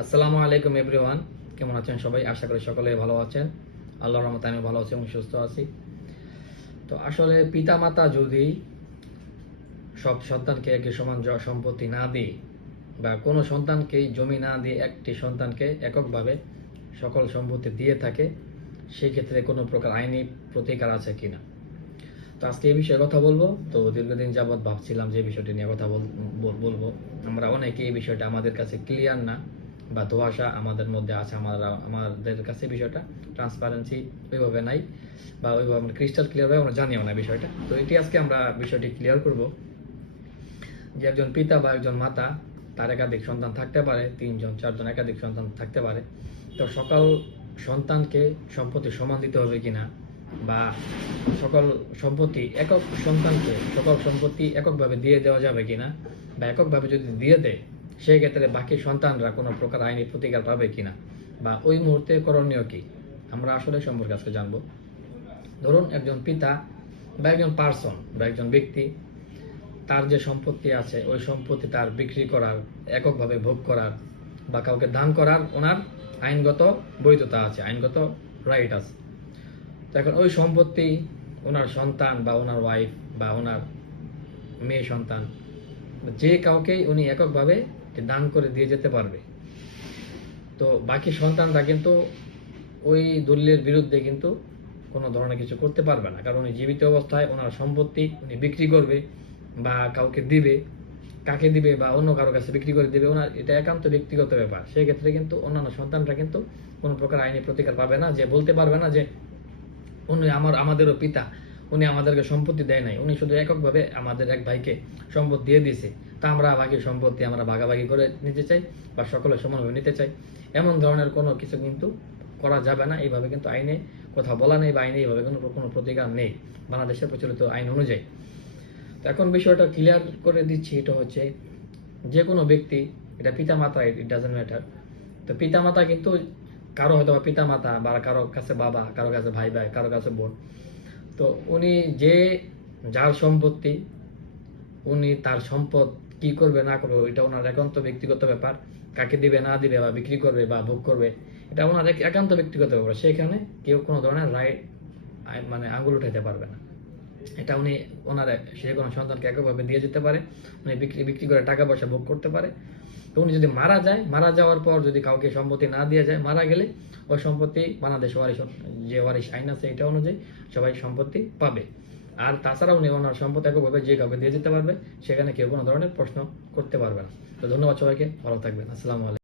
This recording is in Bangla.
আসসালামু আলাইকুম এভরিওয়ান, কেমন আছেন সবাই? আশা করি সকলে ভালো আছেন। আল্লাহর রহমতে আমি ভালো আছি এবং সুস্থ আছি। তো আসলে পিতামাতা যদি সব সন্তানকে একই সমান সম্পত্তি না দিয়ে বা কোনো সন্তানকেই জমি না দিয়ে একটি সন্তানকে এককভাবে সকল সম্পত্তি দিয়ে থাকে, সেই ক্ষেত্রে কোনো প্রকার আইনি প্রতিকার আছে কিনা। তো আজকে এই বিষয়ে কথা বলবো। তো দীর্ঘদিন যাবৎ ভাবছিলাম যে এই বিষয়টি নিয়ে কথা বলবো। আমরা অনেকে এই বিষয়টা আমাদের কাছে ক্লিয়ার না বা ধোঁয়াশা আমাদের মধ্যে আছে, আমাদের কাছে বিষয়টা ট্রান্সপারেন্সি ওইভাবে নাই বা ওইভাবে আমরা ক্রিস্টাল ক্লিয়ারভাবে আমরা জানিও না বিষয়টা। তো এটি আজকে আমরা বিষয়টি ক্লিয়ার করব যে একজন পিতা বা একজন মাতা, তার একাধিক সন্তান থাকতে পারে, 3জন 4জন একাধিক সন্তান থাকতে পারে। তো সকল সন্তানকে সম্পত্তি সমান দিতে হবে কিনা বা সকল সম্পত্তি একক সন্তানকে সকল সম্পত্তি এককভাবে দিয়ে দেওয়া যাবে কিনা বা এককভাবে যদি দিয়ে দেয় সেই ক্ষেত্রে বাকি সন্তানরা কোনো প্রকার আইনি প্রতিকার পাবে কিনা বা ওই মুহূর্তে করণীয় কি, আমরা আসলে সম্পর্কে আজকে জানবো। ধরুন একজন পিতা বা একজন পার্সন বা একজন ব্যক্তি, তার যে সম্পত্তি আছে ওই সম্পত্তি তার বিক্রি করার, এককভাবে ভোগ করার বা কাউকে দান করার ওনার আইনগত বৈধতা আছে, আইনগত রাইট আছে। তো এখন ওই সম্পত্তি ওনার সন্তান বা ওনার ওয়াইফ বা ওনার মেয়ে সন্তান যে কাউকেই উনি এককভাবে দান করে দিয়ে যেতে পারবে। তো বাকি সন্তানরা কিন্তু ওই দলিলের বিরুদ্ধে কিন্তু কোনো ধরনের কিছু করতে পারবে না, কারণ উনি জীবিত অবস্থায় ওনার সম্পত্তি উনি বিক্রি করবে বা কাউকে দিবে, কাকে দিবে বা অন্য কারো কাছে বিক্রি করে দিবে, ওনার এটা একান্ত ব্যক্তিগত ব্যাপার। সেই ক্ষেত্রে কিন্তু অন্যান্য সন্তানরা কিন্তু কোনো প্রকার আইনি প্রতিকার পাবে না, যে বলতে পারবে না যে উনি আমাদেরও পিতা, উনি আমাদেরকে সম্পত্তি দেয় নাই, উনি শুধু এককভাবে আমাদের এক ভাইকে সম্পত্তি দিয়ে দিয়েছে, তা আমরা বাকি সম্পত্তি আমরা ভাগাভাগি করে নিতে চাই বা সকলে সমানভাবে নিতে চাই, এমন ধরনের কোনো কিছু কিন্তু করা যাবে না। এইভাবে কিন্তু আইনে কোথাও বলা নেই বা আইনে এইভাবে কোনো প্রতিকার নেই বাংলাদেশের প্রচলিত আইন অনুযায়ী। তো এখন বিষয়টা ক্লিয়ার করে দিচ্ছি। এটা হচ্ছে যে কোনো ব্যক্তি, এটা পিতা মাতা, ইট ডাজেন্ট ম্যাটার। তো পিতা মাতা কিন্তু কারো হয়তো বা পিতা মাতা বা কারো কাছে বাবা, কারো কাছে ভাই ভাই, কারো কাছে বোন। তো উনি যে যার সম্পত্তি, উনি তার সম্পদ কি করবে না করবে এটা ওনার একান্ত ব্যক্তিগত ব্যাপার। কাকে দিবে না দিবে বা বিক্রি করবে বা ভোগ করবে এটা ওনার একান্ত ব্যক্তিগত ব্যাপার। সেখানে কেউ কোনো ধরনের রায় মানে আঙুল উঠাইতে পারবে না। এটা উনি ওনার সে কোনো সন্তানকে এককভাবে দিয়ে যেতে পারে, উনি বিক্রি করে টাকা পয়সা ভোগ করতে পারে। তো উনি যদি মারা যায়, মারা যাওয়ার পর যদি কাউকে সম্পত্তি না দিয়ে যায়, মারা গেলে ওই সম্পত্তি বাংলাদেশ ওয়ারিশ যে ওয়ারিশ আইন আছে এটা অনুযায়ী সবাই সম্পত্তি পাবে। আর তাছাড়া উনি ওনার সম্পত্তি এককভাবে যে কাউকে দিয়ে যেতে পারবে, সেখানে কেউ কোনো ধরনের প্রশ্ন করতে পারবে না। তো ধন্যবাদ সবাইকে, ভালো থাকবেন। আসসালামু আলাইকুম।